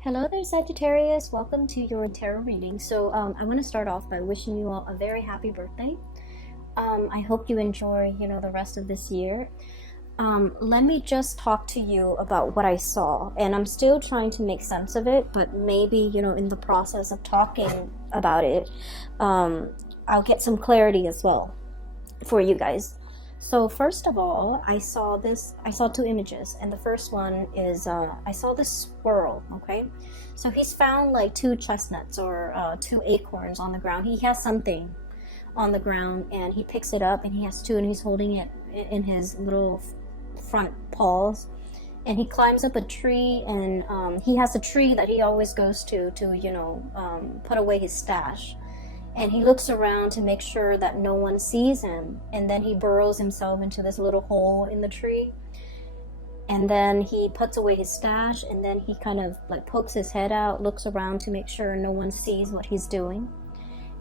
Hello there, Sagittarius. Welcome to your tarot reading. I want to start off by wishing you all a very happy birthday. I hope you enjoy, the rest of this year. Let me just talk to you about what I saw, and I'm still trying to make sense of it, but maybe, in the process of talking about it, I'll get some clarity as well for you guys. So first of all, I saw two images, and the first one is, I saw this squirrel, okay? So he's found like two chestnuts or two acorns on the ground. He has something on the ground, and he picks it up, and he has two, and he's holding it in his little front paws. And he climbs up a tree, and he has a tree that he always goes to put away his stash. And he looks around to make sure that no one sees him. And then he burrows himself into this little hole in the tree. And then he puts away his stash, and then he kind of like pokes his head out, looks around to make sure no one sees what he's doing.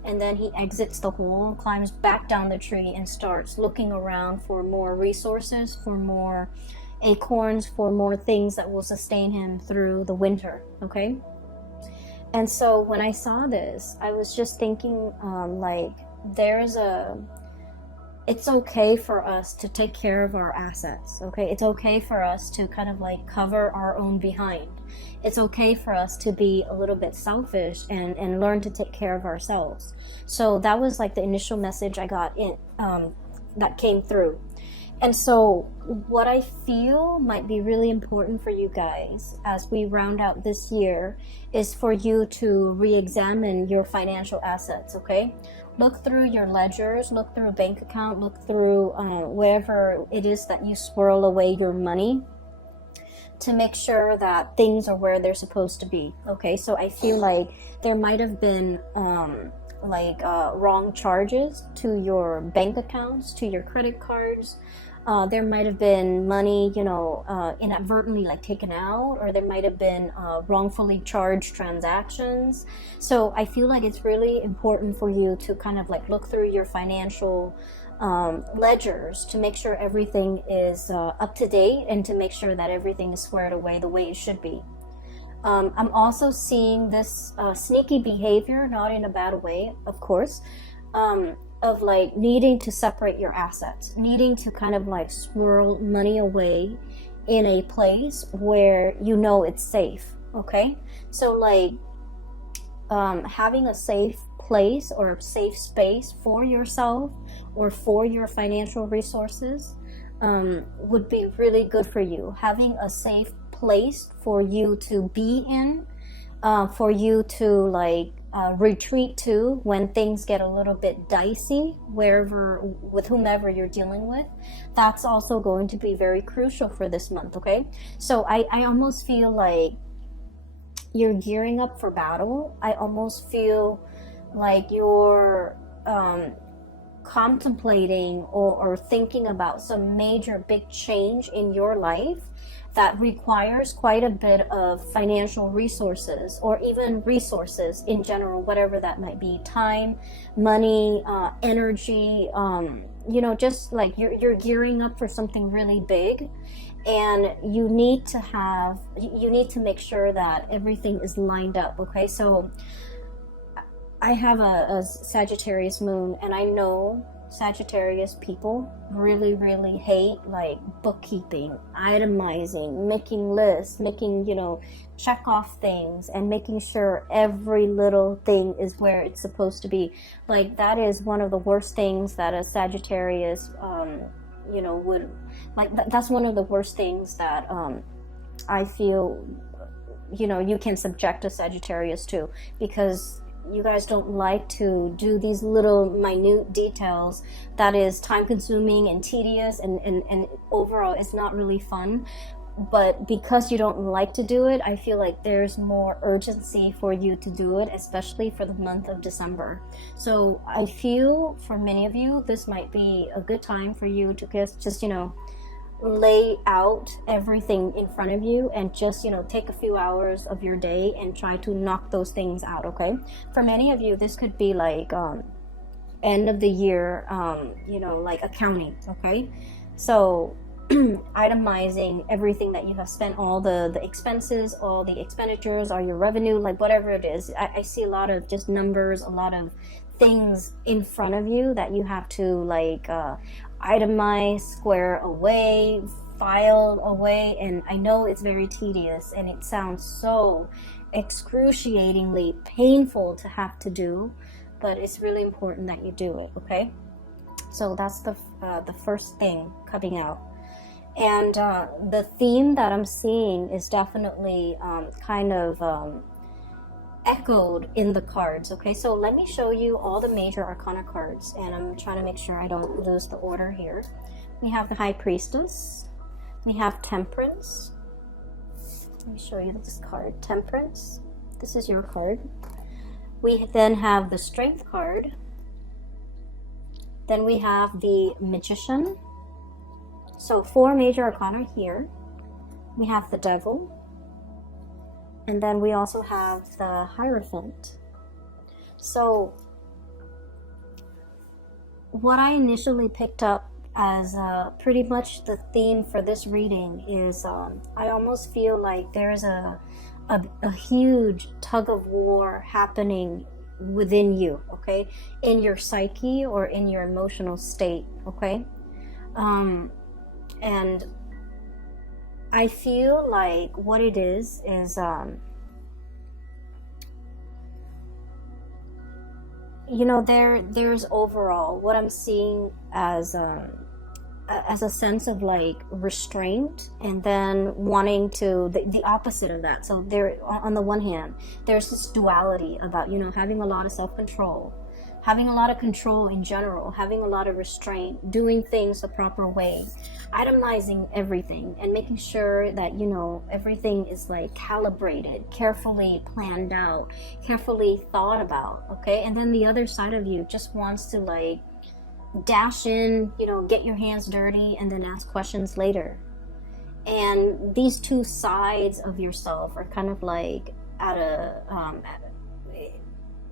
And then he exits the hole, climbs back down the tree, and starts looking around for more resources, for more acorns, for more things that will sustain him through the winter, okay? And so when I saw this, I was just thinking, it's okay for us to take care of our assets, okay? It's okay for us to kind of like cover our own behind. It's okay for us to be a little bit selfish and learn to take care of ourselves. So that was like the initial message I got that came through. And so what I feel might be really important for you guys as we round out this year is for you to re-examine your financial assets, okay? Look through your ledgers, look through a bank account, look through wherever it is that you swirl away your money to make sure that things are where they're supposed to be, okay? So I feel like there might have been wrong charges to your bank accounts, to your credit cards. There might have been money, inadvertently like taken out, or there might have been wrongfully charged transactions. So I feel like it's really important for you to kind of like look through your financial ledgers to make sure everything is up to date and to make sure that everything is squared away the way it should be. I'm also seeing this sneaky behavior, not in a bad way, of course, of like needing to separate your assets, needing to kind of like swirl money away in a place where it's safe, okay? So like having a safe place or a safe space for yourself or for your financial resources would be really good for you. Having a safe place for you to be in, for you to retreat to when things get a little bit dicey, with whomever you're dealing with. That's also going to be very crucial for this month, okay? So I almost feel like you're gearing up for battle. I almost feel like you're contemplating or thinking about some major big change in your life that requires quite a bit of financial resources, or even resources in general, whatever that might be, time, money, energy, just like you're gearing up for something really big, and you need to make sure that everything is lined up, okay? So I have a Sagittarius moon, and I know Sagittarius people really, really hate like bookkeeping, itemizing, making lists, making, check off things and making sure every little thing is where it's supposed to be. Like that is one of the worst things that a Sagittarius, would like. That's one of the worst things that I feel, you can subject a Sagittarius to, because you guys don't like to do these little minute details that is time consuming and tedious and overall it's not really fun. But because you don't like to do it, I feel like there's more urgency for you to do it, especially for the month of December. So I feel for many of you, this might be a good time for you to just lay out everything in front of you and just take a few hours of your day and try to knock those things out, okay? For many of you, this could be like end of the year like accounting, okay? So itemizing everything that you have spent, all the expenses, all the expenditures, or your revenue, like whatever it is. I see a lot of just numbers, a lot of things in front of you that you have to like itemize, square away, file away. And I know it's very tedious and it sounds so excruciatingly painful to have to do, but it's really important that you do it. Okay, so that's the first thing coming out. And the theme that I'm seeing is definitely kind of echoed in the cards. Okay, so let me show you all the major arcana cards, and I'm trying to make sure I don't lose the order here. We have the High Priestess, we have Temperance. Let me show you this card, Temperance. This is your card. We then have the Strength card. Then we have the Magician. So 4 major arcana here. We have the Devil. And then we also have the Hierophant. So what I initially picked up as pretty much the theme for this reading is I almost feel like there's a huge tug of war happening within you, okay? In your psyche or in your emotional state, okay? And I feel like what it is you know, there's overall what I'm seeing as a sense of like restraint, and then wanting to the opposite of that. So there, on the one hand, there's this duality about, you know, having a lot of self-control, having a lot of control in general, having a lot of restraint, doing things the proper way, itemizing everything, and making sure that, you know, everything is like calibrated, carefully planned out, carefully thought about, okay? And then the other side of you just wants to like dash in, you know, get your hands dirty, and then ask questions later. And these two sides of yourself are kind of like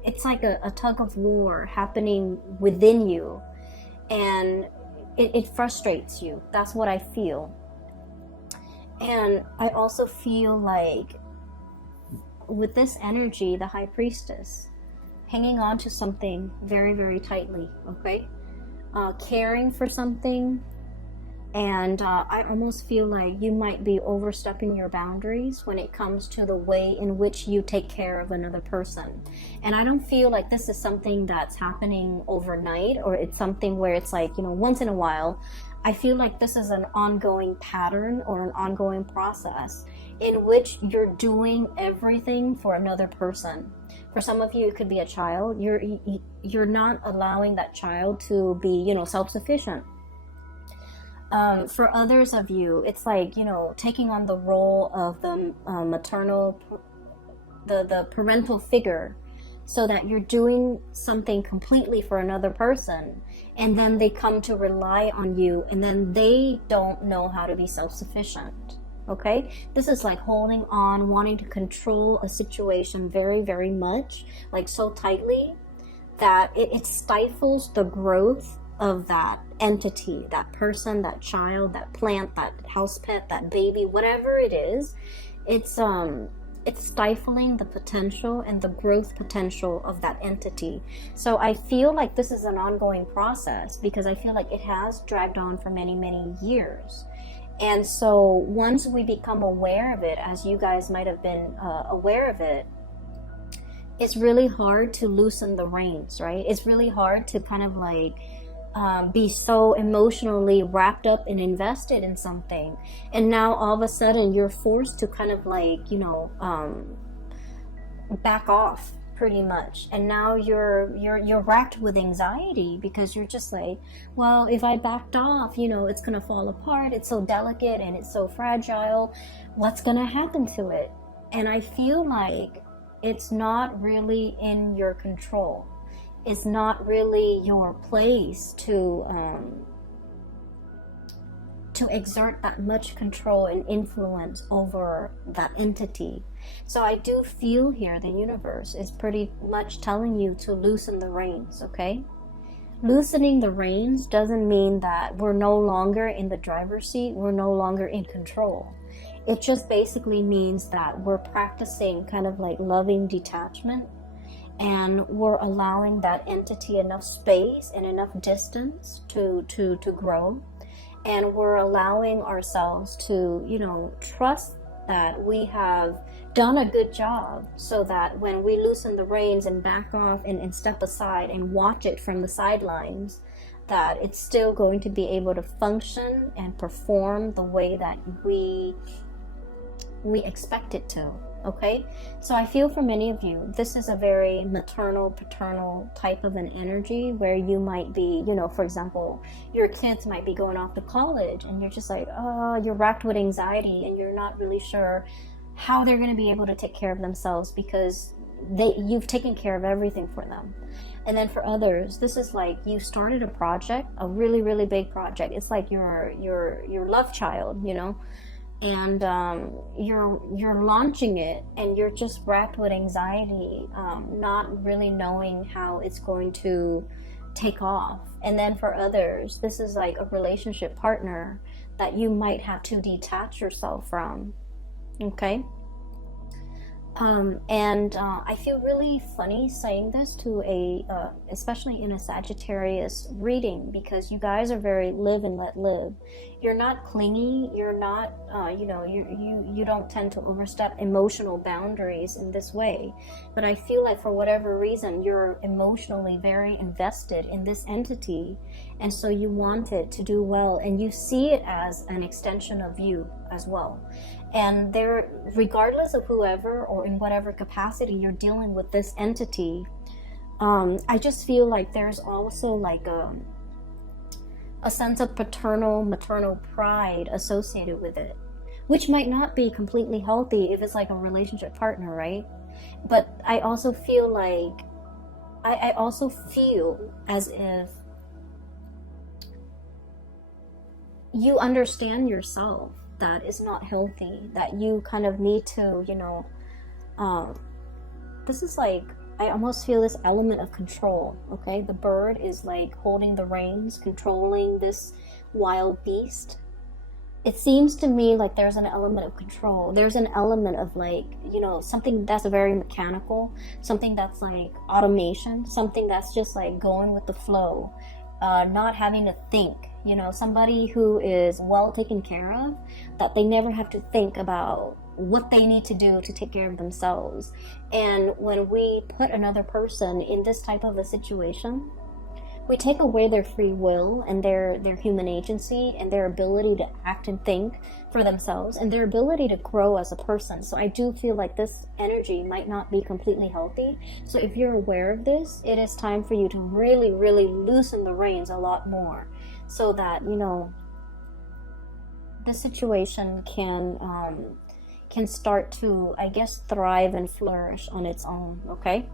it's like a tug of war happening within you, and it frustrates you. That's what I feel. And I also feel like with this energy, the High Priestess, hanging on to something very, very tightly, okay? Caring for something, and I almost feel like you might be overstepping your boundaries when it comes to the way in which you take care of another person. And I don't feel like this is something that's happening overnight, or it's something where it's like, you know, once in a while. I feel like this is an ongoing pattern or an ongoing process in which you're doing everything for another person. For some of you, it could be a child. You're not allowing that child to be, you know, self-sufficient. For others of you, it's like, you know, taking on the role of the maternal, the parental figure, so that you're doing something completely for another person, and then they come to rely on you, and then they don't know how to be self-sufficient. Okay, this is like holding on, wanting to control a situation very, very much, like so tightly that it stifles the growth of that entity, that person, that child, that plant, that house pet, that baby, whatever it is. It's stifling the potential and the growth potential of that entity. So I feel like this is an ongoing process, because I feel like it has dragged on for many, many years. And so once we become aware of it, as you guys might have been aware of it, it's really hard to loosen the reins, right? It's really hard to kind of like be so emotionally wrapped up and invested in something, and now all of a sudden you're forced to kind of like, you know, back off pretty much. And now you're racked with anxiety, because you're just like, well, if I backed off, you know, it's gonna fall apart. It's so delicate and it's so fragile. What's gonna happen to it? And I feel like it's not really in your control. It's not really your place to exert that much control and influence over that entity. So I do feel here the universe is pretty much telling you to loosen the reins, okay? Loosening the reins doesn't mean that we're no longer in the driver's seat, we're no longer in control. It just basically means that we're practicing kind of like loving detachment, and we're allowing that entity enough space and enough distance to grow. And we're allowing ourselves to, you know, trust that we have done a good job, so that when we loosen the reins and back off and step aside and watch it from the sidelines, that it's still going to be able to function and perform the way that we expect it to. Okay, so I feel for many of you, this is a very maternal, paternal type of an energy, where you might be, you know, for example, your kids might be going off to college, and you're just like, oh, you're racked with anxiety, and you're not really sure how they're going to be able to take care of themselves, because you've taken care of everything for them. And then for others, this is like you started a project, a really, really big project. It's like your love child, you know, and you're launching it, and you're just racked with anxiety, not really knowing how it's going to take off. And then for others, this is like a relationship partner that you might have to detach yourself from. Okay. I feel really funny saying this to especially in a Sagittarius reading, because you guys are very live and let live. You're not clingy. You're not, you don't tend to overstep emotional boundaries in this way. But I feel like for whatever reason, you're emotionally very invested in this entity. And so you want it to do well, and you see it as an extension of you as well. And there, regardless of whoever or in whatever capacity you're dealing with this entity, I just feel like there's also like a sense of paternal, maternal pride associated with it, which might not be completely healthy if it's like a relationship partner, right? But I also feel like, I also feel as if you understand yourself that is not healthy, that you kind of need to, this is like, I almost feel this element of control. Okay, the bird is like holding the reins, controlling this wild beast. It seems to me like there's an element of control. There's an element of like, something that's very mechanical, something that's like automation, something that's just like going with the flow, not having to think. Somebody who is well taken care of, that they never have to think about what they need to do to take care of themselves. And when we put another person in this type of a situation, we take away their free will and their human agency and their ability to act and think for themselves and their ability to grow as a person. So I do feel like this energy might not be completely healthy. So if you're aware of this, it is time for you to really, really loosen the reins a lot more, so that, the situation can start to, I guess, thrive and flourish on its own. Okay.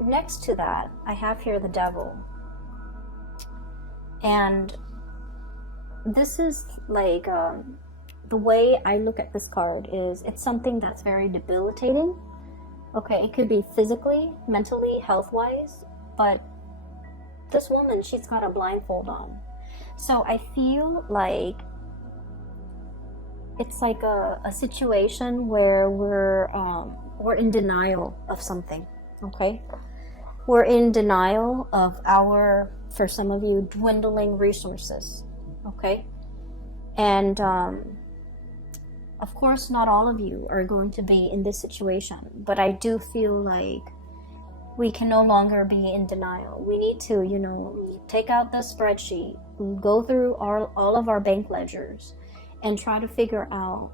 Next to that, I have here the devil. And this is like, the way I look at this card is, it's something that's very debilitating. Okay, it could be physically, mentally, health-wise, but this woman, she's got a blindfold on. So I feel like it's like a situation where we're in denial of something. Okay, we're in denial of our, for some of you, dwindling resources. Okay, and of course not all of you are going to be in this situation, but I do feel like we can no longer be in denial. We need to, take out the spreadsheet, go through all of our bank ledgers, and try to figure out,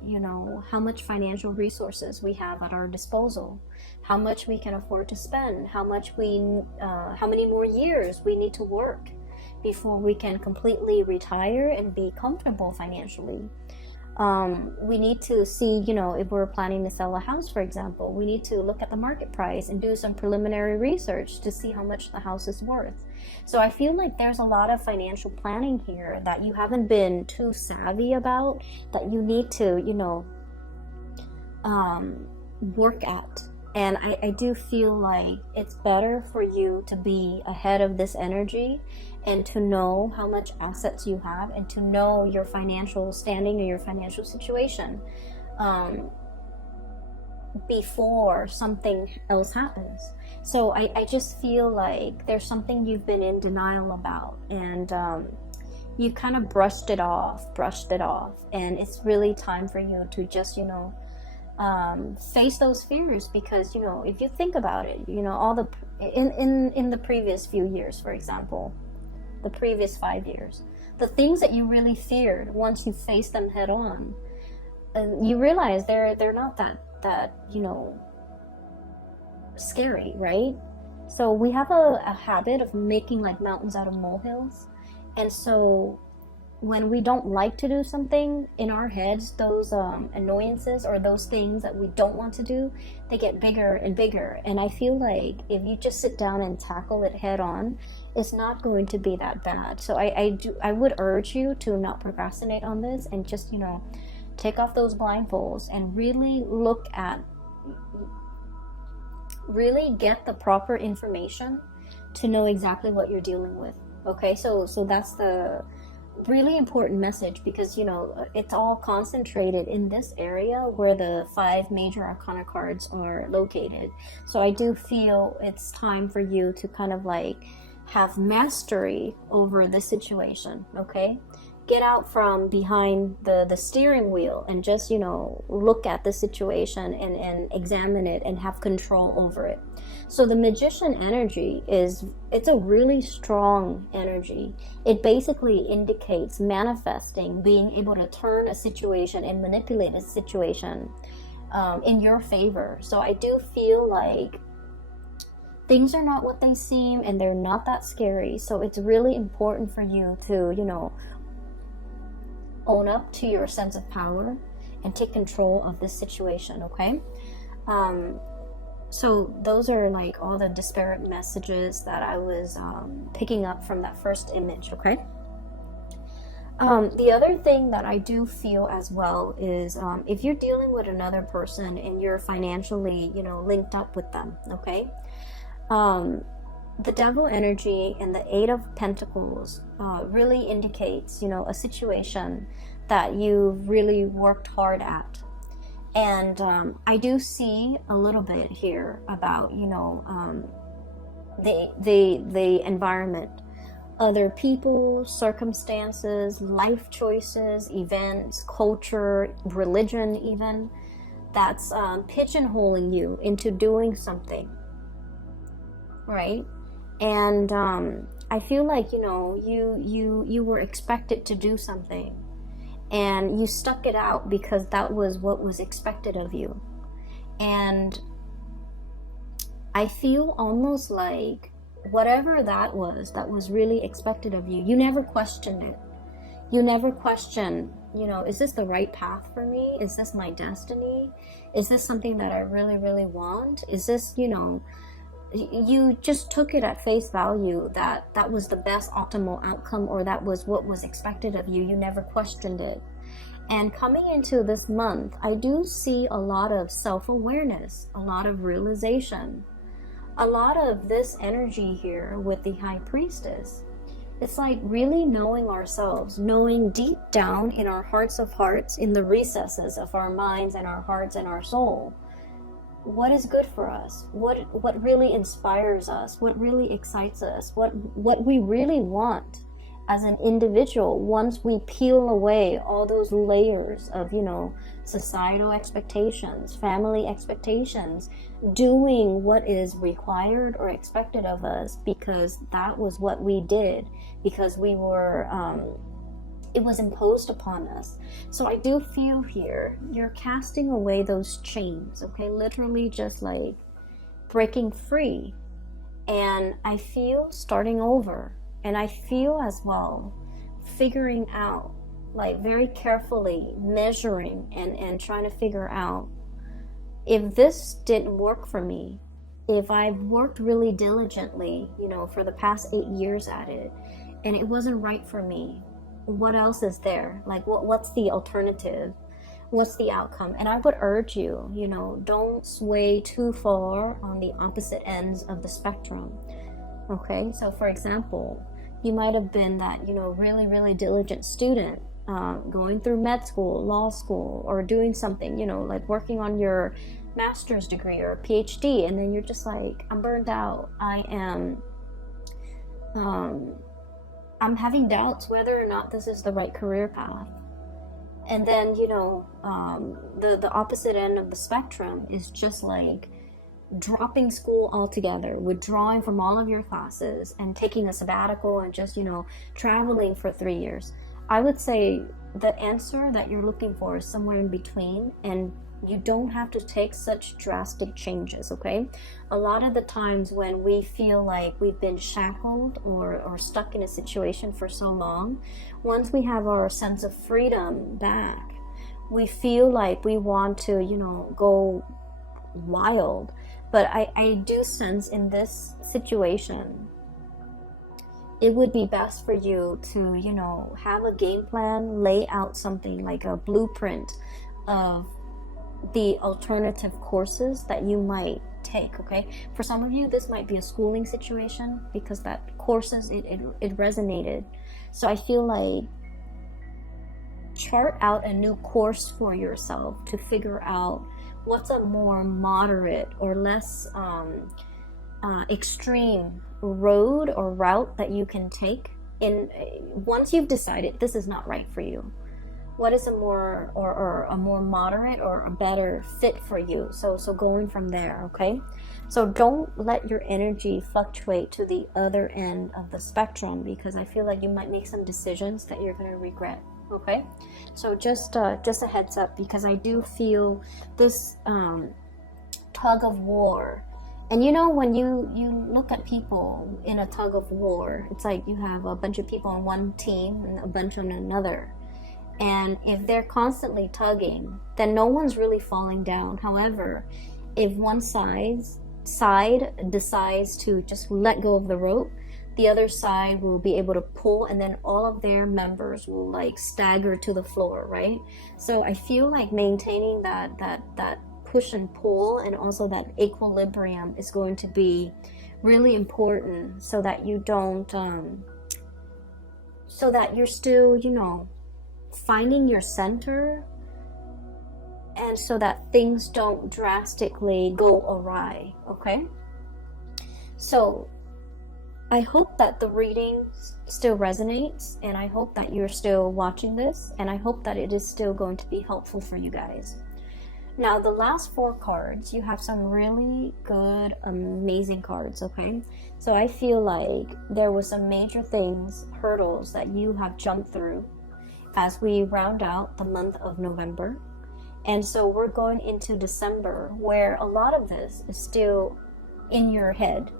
how much financial resources we have at our disposal, how much we can afford to spend, how many more years we need to work before we can completely retire and be comfortable financially. We need to see, if we're planning to sell a house, for example, we need to look at the market price and do some preliminary research to see how much the house is worth. So I feel like there's a lot of financial planning here that you haven't been too savvy about, that you need to, work at. And I do feel like it's better for you to be ahead of this energy and to know how much assets you have and to know your financial standing or your financial situation before something else happens. So I just feel like there's something you've been in denial about, and you kind of brushed it off, and it's really time for you to just, face those fears, because if you think about it, all the in the previous few years, for example, the previous 5 years, the things that you really feared, once you face them head on, you realize they're not that scary, right? So we have a habit of making like mountains out of molehills, and so when we don't like to do something, in our heads, those annoyances or those things that we don't want to do, they get bigger and bigger. And I feel like if you just sit down and tackle it head on, it's not going to be that bad. So I would urge you to not procrastinate on this, and just take off those blindfolds and really get the proper information to know exactly what you're dealing with. Okay, so that's the really important message, because it's all concentrated in this area where the 5 major arcana cards are located. So I do feel it's time for you to kind of like have mastery over this situation. Okay, get out from behind the steering wheel and just look at the situation and examine it and have control over it. So the Magician energy it's a really strong energy. It basically indicates manifesting, being able to turn a situation and manipulate a situation in your favor. So I do feel like things are not what they seem, and they're not that scary. So it's really important for you to own up to your sense of power and take control of this situation. Okay, so those are like all the disparate messages that I was picking up from that first image. Okay, the other thing that I do feel as well is if you're dealing with another person and you're financially linked up with them. Okay, the Devil energy and the 8 of Pentacles really indicates, a situation that you've really worked hard at. And I do see a little bit here about, the environment, other people, circumstances, life choices, events, culture, religion even, that's pigeonholing you into doing something, right? And I feel like you were expected to do something, and you stuck it out because that was what was expected of you. And I feel almost like whatever that was really expected of you, you never questioned it. You never questioned, is this the right path for me? Is this my destiny? Is this something that I really, really want? Is this, you just took it at face value that was the best optimal outcome, or that was what was expected of you. You never questioned it. And coming into this month, I do see a lot of self-awareness, a lot of realization, a lot of this energy here with the High Priestess. It's like really knowing ourselves, knowing deep down in our hearts of hearts, in the recesses of our minds and our hearts and our soul, what is good for us, what really inspires us, what really excites us, what we really want as an individual. Once we peel away all those layers of societal expectations, family expectations, doing what is required or expected of us because that was what we did, because we were it was imposed upon us. So I do feel here you're casting away those chains, okay? Literally just like breaking free. And I feel starting over. And I feel as well figuring out, like very carefully measuring and trying to figure out, if this didn't work for me, if I've worked really diligently, for the past 8 years at it, and it wasn't right for me, what else is there? Like, what's the alternative? What's the outcome? And I would urge you, you know, don't sway too far on the opposite ends of the spectrum. Okay, so for example, you might have been that, you know, really, really diligent student, going through med school, law school, or doing something, you know, like working on your master's degree or a PhD, and then you're just like, I'm burned out. I'm having doubts whether or not this is the right career path. And then, you know, the opposite end of the spectrum is just like dropping school altogether, withdrawing from all of your classes and taking a sabbatical and just, you know, traveling for 3 years. I would say the answer that you're looking for is somewhere in between, and you don't have to take such drastic changes, okay? A lot of the times when we feel like we've been shackled or stuck in a situation for so long, once we have our sense of freedom back, we feel like we want to, you know, go wild. But I do sense in this situation, it would be best for you to, you know, have a game plan, lay out something like a blueprint of the alternative courses that you might take, okay? For some of you, this might be a schooling situation because that courses, it resonated. So I feel like chart out a new course for yourself to figure out what's a more moderate or less extreme road or route that you can take. In once you've decided this is not right for you, what is a more or a more moderate or a better fit for you? So going from there, okay? So don't let your energy fluctuate to the other end of the spectrum, because I feel like you might make some decisions that you're going to regret. Okay, so just a heads up, because I do feel this tug of war. And you know, when you look at people in a tug of war, it's like you have a bunch of people on one team and a bunch on another. And if they're constantly tugging, then no one's really falling down. However, if one side decides to just let go of the rope, the other side will be able to pull, and then all of their members will like stagger to the floor, right? So I feel like maintaining that push and pull, and also that equilibrium, is going to be really important, so that you don't so that you're still, you know, finding your center, and so that things don't drastically go awry, okay? So I hope that the reading still resonates, and I hope that you're still watching this, and I hope that it is still going to be helpful for you guys. Now, the last 4 cards, you have some really good, amazing cards, okay? So I feel like there was some major things, hurdles that you have jumped through as we round out the month of November. And so we're going into December, where a lot of this is still in your head.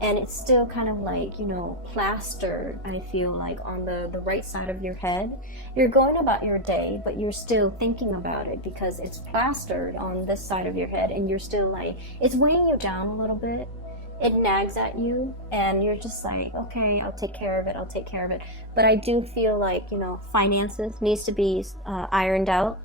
And it's still kind of like, you know, plastered, I feel like, on the right side of your head. You're going about your day, but you're still thinking about it because it's plastered on this side of your head, and you're still like, it's weighing you down a little bit. It nags at you, and you're just like, okay, I'll take care of it. But I do feel like, you know, finances needs to be ironed out.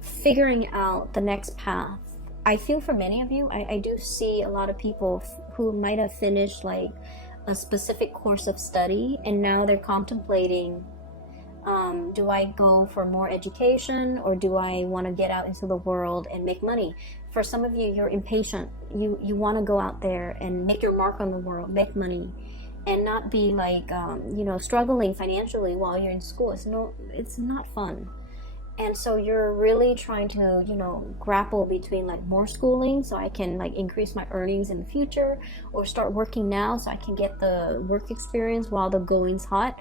Figuring out the next path. I feel for many of you, I do see a lot of people who might have finished like a specific course of study, and now they're contemplating, do I go for more education, or do I want to get out into the world and make money? For some of you, you're impatient. You want to go out there and make your mark on the world, make money, and not be like, you know, struggling financially while you're in school. It's not fun. And so you're really trying to, you know, grapple between like more schooling so I can like increase my earnings in the future, or start working now so I can get the work experience while the going's hot.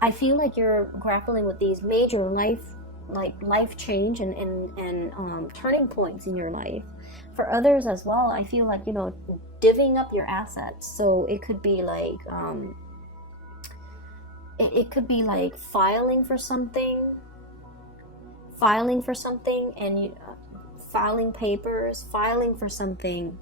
I feel like you're grappling with these major life change and turning points in your life. For others as well, I feel like, you know, divvying up your assets. So it could be like filing for something, and you filing papers, filing for something,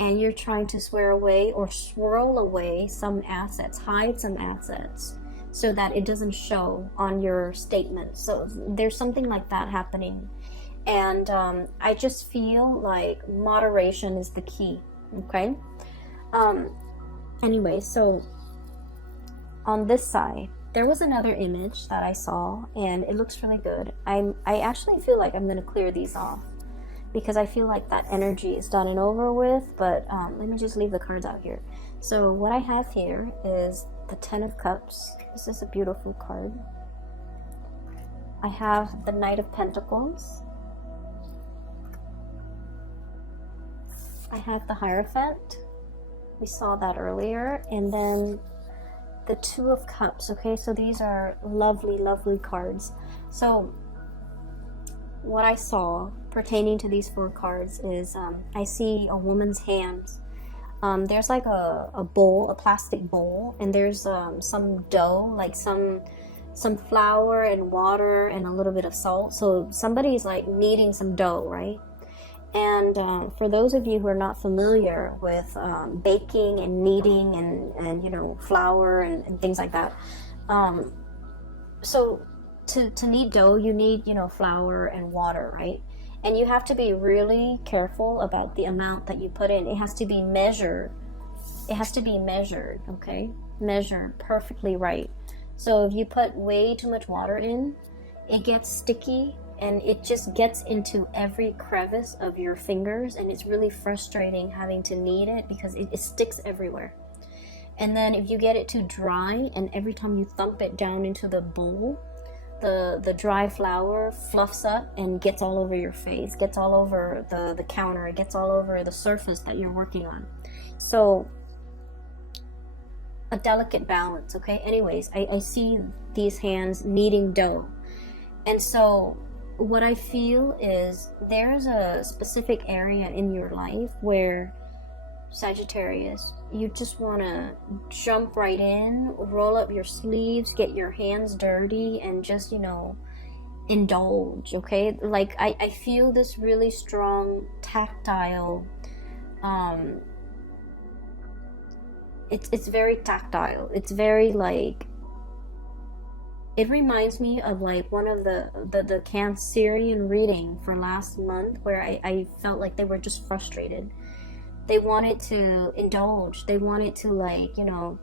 and you're trying to swear away or swirl away some assets, hide some assets, so that it doesn't show on your statement. So there's something like that happening. And I just feel like moderation is the key. Okay. Anyway, so on this side, there was another image that I saw, and it looks really good. I actually feel like I'm going to clear these off, because I feel like that energy is done and over with. But let me just leave the cards out here. So what I have here is the 10 of Cups. This is a beautiful card. I have the Knight of Pentacles. I have the Hierophant. We saw that earlier. And then the 2 of Cups. Okay, so these are lovely, lovely cards. So what I saw pertaining to these 4 cards is I see a woman's hands. There's like a bowl, a plastic bowl, and there's some dough, like some flour and water and a little bit of salt. So somebody's like kneading some dough, right? And for those of you who are not familiar with baking and kneading and you know, flour and things like that, so to knead dough, you need, you know, flour and water, right? And you have to be really careful about the amount that you put in. It has to be measured. It has to be measured, okay? Measured perfectly right. So if you put way too much water in, it gets sticky and it just gets into every crevice of your fingers, and it's really frustrating having to knead it because it sticks everywhere. And then if you get it too dry, and every time you thump it down into the bowl, the dry flour fluffs up and gets all over your face, gets all over the counter, it gets all over the surface that you're working on. So a delicate balance, okay? Anyways, I see these hands kneading dough. And so what I feel is there's a specific area in your life where, Sagittarius, you just want to jump right in, roll up your sleeves, get your hands dirty, and just, you know, indulge, okay? Like, I feel this really strong tactile, it's very tactile. It's very, like, it reminds me of, like, one of the Cancerian reading for last month, where I felt like they were just frustrated. They wanted to indulge. They wanted to, like, you know,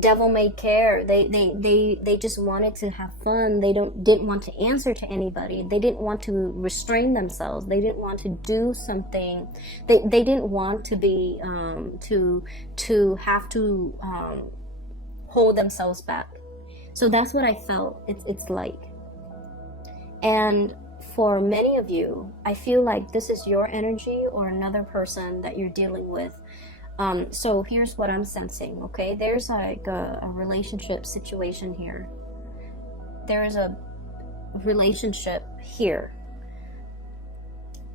devil may care. They just wanted to have fun. They didn't want to answer to anybody. They didn't want to restrain themselves. They didn't want to do something. They didn't want to be to have to hold themselves back. So that's what I felt it's like. And for many of you, I feel like this is your energy or another person that you're dealing with. So here's what I'm sensing, okay? There's like a relationship situation here. There is a relationship here.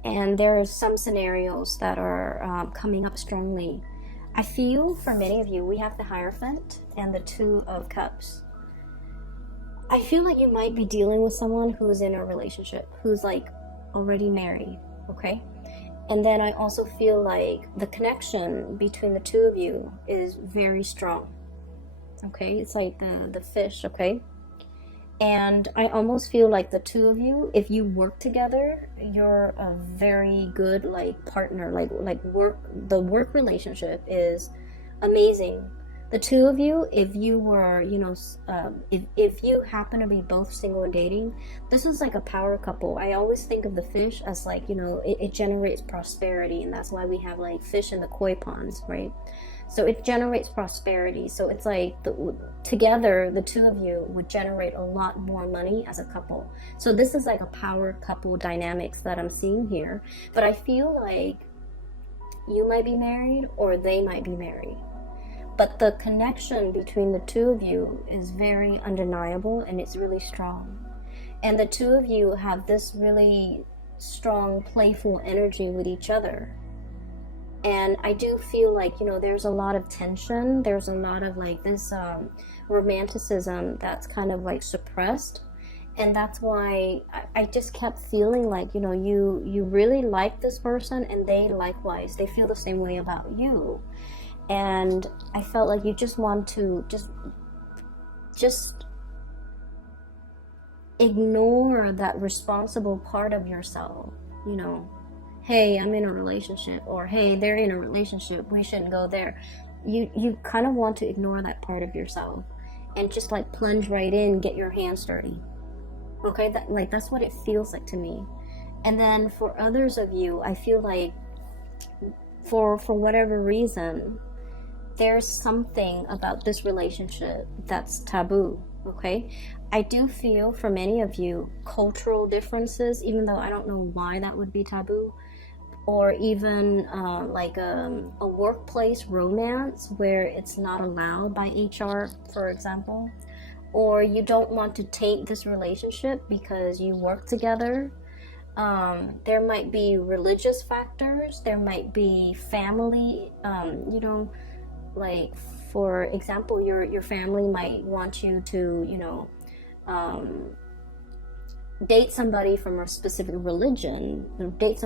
And there are some scenarios that are coming up strongly. I feel for many of you, we have the Hierophant and the 2 of Cups. I feel like you might be dealing with someone who's in a relationship, who's like already married, okay? And then I also feel like the connection between the 2 of you is very strong, okay? It's like the fish, okay? And I almost feel like the 2 of you, if you work together, you're a very good, like, partner. Like the work relationship is amazing. The 2 of you, if you were, you know, if you happen to be both single and dating, this is like a power couple. I always think of the fish as, like, you know, it generates prosperity, and that's why we have, like, fish in the koi ponds, right? So it generates prosperity. So it's like together, the 2 of you would generate a lot more money as a couple. So this is like a power couple dynamics that I'm seeing here. But I feel like you might be married or they might be married. But the connection between the 2 of you is very undeniable, and it's really strong. And the 2 of you have this really strong, playful energy with each other. And I do feel like, you know, there's a lot of tension. There's a lot of, like, this romanticism that's kind of, like, suppressed. And that's why I just kept feeling like, you know, you really like this person, and they likewise. They feel the same way about you. And I felt like you just want to just just ignore that responsible part of yourself, you know. Hey, I'm in a relationship, or hey, they're in a relationship, we shouldn't go there. You kind of want to ignore that part of yourself and just like plunge right in, get your hands dirty. Okay, that's what it feels like to me. And then for others of you, I feel like for whatever reason, there's something about this relationship that's taboo. Okay, I do feel for many of you, cultural differences, even though I don't know why that would be taboo, or even like a workplace romance where it's not allowed by HR, for example, or you don't want to taint this relationship because you work together. There might be religious factors, there might be family, you know, like for example, your family might want you to, you know, date somebody from a specific religion, date